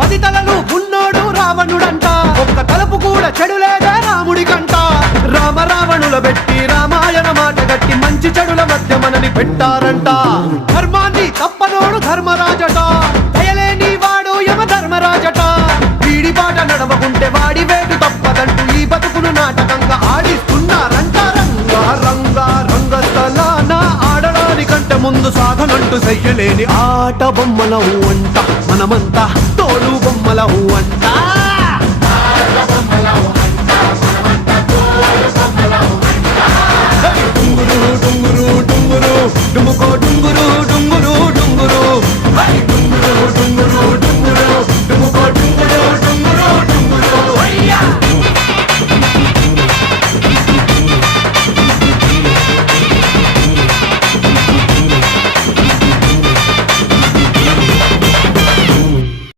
10 తలలు ఉన్నోడు రావణుడంట, ఒక్క తలుపు కూడా చెడులేదే రాముడికంట. రామ రావణుల పెట్టి రామాయణ మాట గట్టి మంచి చెడుల మధ్య మనని పెట్టారంట. ధర్మాన్ని తప్పనోడు ధర్మరాజట, దయలేని వాడు యమ ధర్మరాజట. వీడి బాట నడవకుంటే వాడి వేటు తప్పదంటూ ఈ బతుకును నాటకంగా ఆడిస్తున్నారంట. రంగా రంగా రంగస్థలాన ఆడడానికంటే ముందు సాధనంటూ చెయ్యలేని ఆట బొమ్మలవు అంట. మనమంతా తోలు బొమ్మలవు అంట.